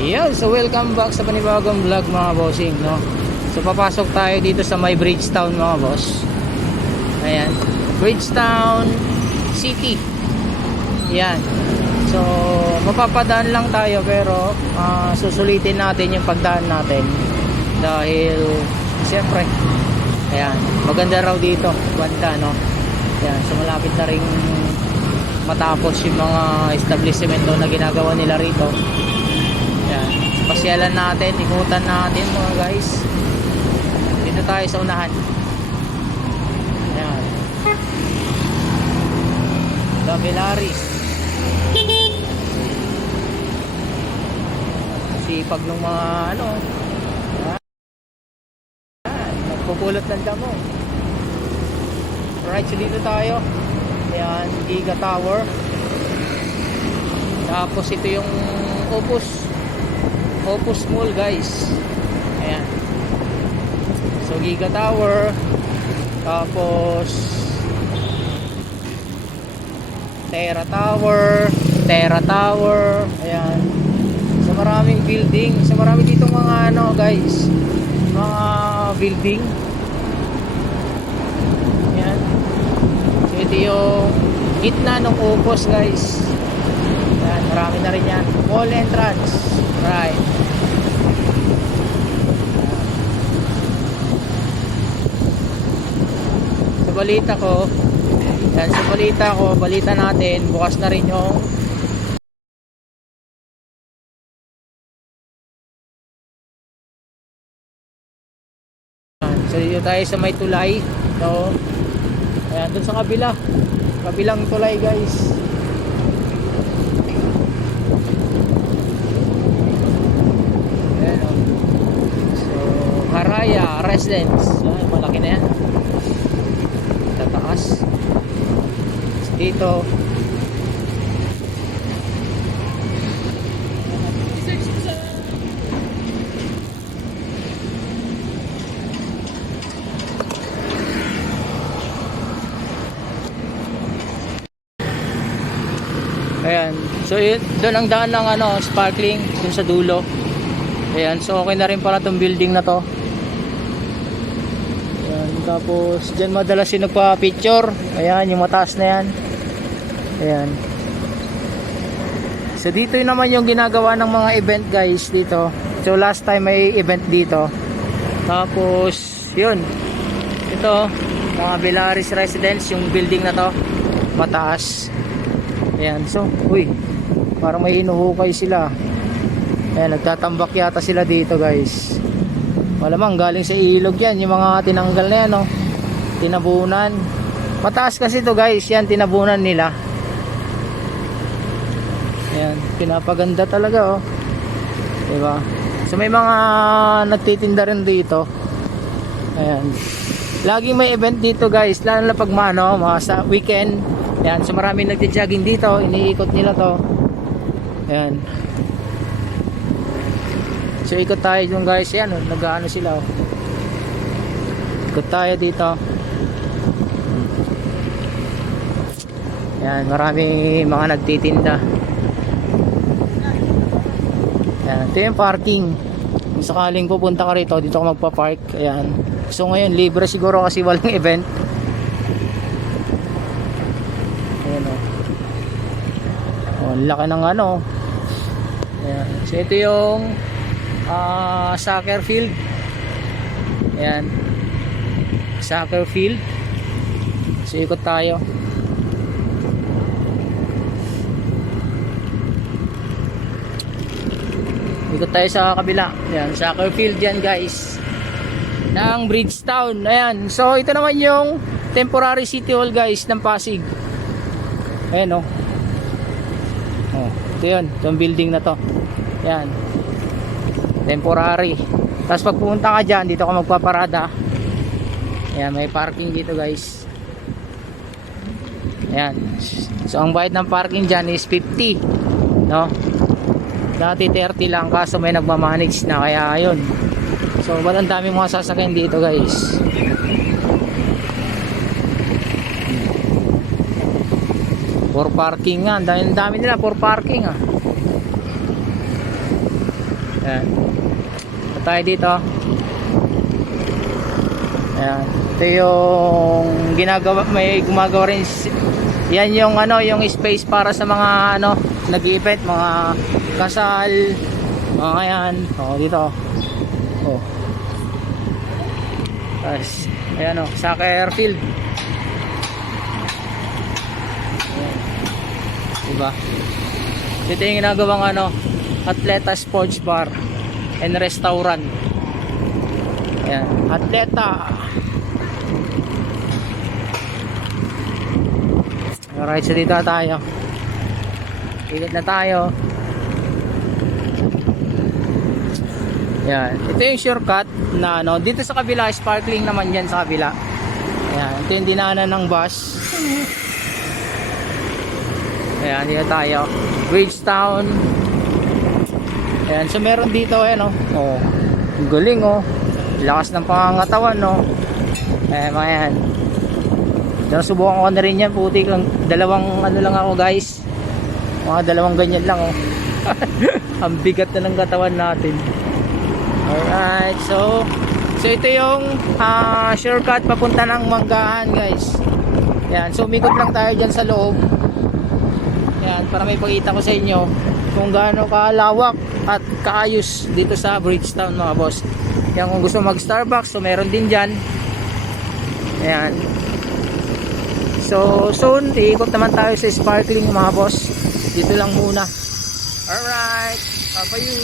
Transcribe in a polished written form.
Yan, so welcome back sa panibagong vlog mga bossing, no? So papasok tayo dito sa may Bridgetown mga boss. Ayan, Bridgetown City. Yan. So mapapadaan lang tayo pero susulitin natin yung pagdaan natin dahil siyempre ayan, maganda raw dito, banda, no? Yan, so malapit na ring matapos yung mga establishmento na ginagawa nila rito. Yan, pasyalan natin, ikutan natin mga guys. Dito tayo sa unahan. Yan, Gavilaris. Sipag ng mga ano, yan, nagpupulot ng damo. Right, so dito tayo. Ayan, Giga Tower. Tapos ito yung Opus Mall guys. Ayan. So Giga Tower. Tapos Terra Tower. Ayan. So maraming building. So marami dito mga ano guys, mga building. Ayan. So ito yung gitna ng Opus guys. Ayan, marami na rin yan. Mall entrance. Right. Sa balita ko, yan, balita natin, bukas na rin yung so dito tayo sa may tulay. So ayan, dun sa kabilang tulay guys. Ayan, oh. So Haraya Residence. Ayan, malaki na yan. Tataas dito. Ayan, so doon ang daan ng ano, sparkling dun sa dulo. Ayan, so okay na rin pala tong building na to. Ayan, tapos dyan madalas yung nagpa-picture. Ayan, yung mataas na yan. Ayan. So dito yun naman yung ginagawa ng mga event guys dito. So last time may event dito. Tapos yun, ito mga Villaris Residence, yung building na to mataas. Ayan, so uy, parang may hinuhukay sila. Ayan, nagtatambak yata sila dito guys. Malamang galing sa ilog yan, yung mga tinanggal na yan, no? Tinabunan. Mataas kasi to guys, yan tinabunan nila. Ayan, pinapaganda talaga, oh. Diba? So may mga nagtitinda rin dito. Ayan, laging may event dito guys, lalo na pag mga sa weekend. Ayan, so maraming nagja-jogging dito, iniikot nila to. Ayan. So ikot tayo dun guys, yan, nag-ano sila, oh. Ikot tayo dito. Ayan, maraming mga nagtitinda. Ayan, ito yung parking. Kung sakaling pupunta ka rito, dito ka magpa-park. Ayan. So ngayon, libre siguro kasi walang event. Ayan, oh. Oh, laki ng ano. Ayan. So ito yung soccer field. Ayan, soccer field. So ikot tayo. Ikot tayo sa kabila. Ayan, soccer field yan guys ng Bridgetown. Ayan, so ito naman yung temporary city hall guys ng Pasig. Ayan, oh. Oh, ito yun, itong building na to. Ayan, temporary. Tapos pag pumunta ka dyan, dito ka magpaparada. Ayan, may parking dito guys. Ayan, so ang bayad ng parking dyan is 50, no? Dati 30 lang, kaso may nagmamanage na, kaya ayun. So ba't ang daming mga sasakyan dito guys. For parking nga, dami nila for parking ah. Ayan. Ito tayo dito. Ayan. Ito yung ginagawa, may gumagawa rin. Yan yung ano, yung space para sa mga ano, nag-event, mga kasal, mga yan. Oh, dito. Oh. Tapos, ayan o, soccer field. Ayan. Diba? Ito yung ginagawang ano, Atleta Sports Bar and Restaurant. Ayan, Atleta. Alright, so dito tayo. Ikot na tayo. Ayan, ito yung shortcut na ano, dito sa kabila, sparkling naman yan sa kabila. Ayan, ito yung dinaanan ng bus. Ayan, dito tayo. Bridgetown. Ayan, so meron dito, ayan o. Oh, galing o. Lakas ng pangangatawan, no. Ayan, mga yan. Diyan, subukan ko na rin yan. Puti lang. Dalawang ano lang ako, guys. Mga dalawang ganyan lang, oh. Ang bigat na ng katawan natin. Alright, so ito yung shortcut papunta ng Manggahan, guys. Ayan, so umikot lang tayo dyan sa loob. Ayan, para may pakita ko sa inyo kung gaano kalawak at kaayos dito sa Bridgetown, mga boss. Yan, kung gusto mag Starbucks, so meron din dyan. Ayan. So soon, iikot naman tayo sa sparkling, mga boss. Dito lang muna. Alright, papayu.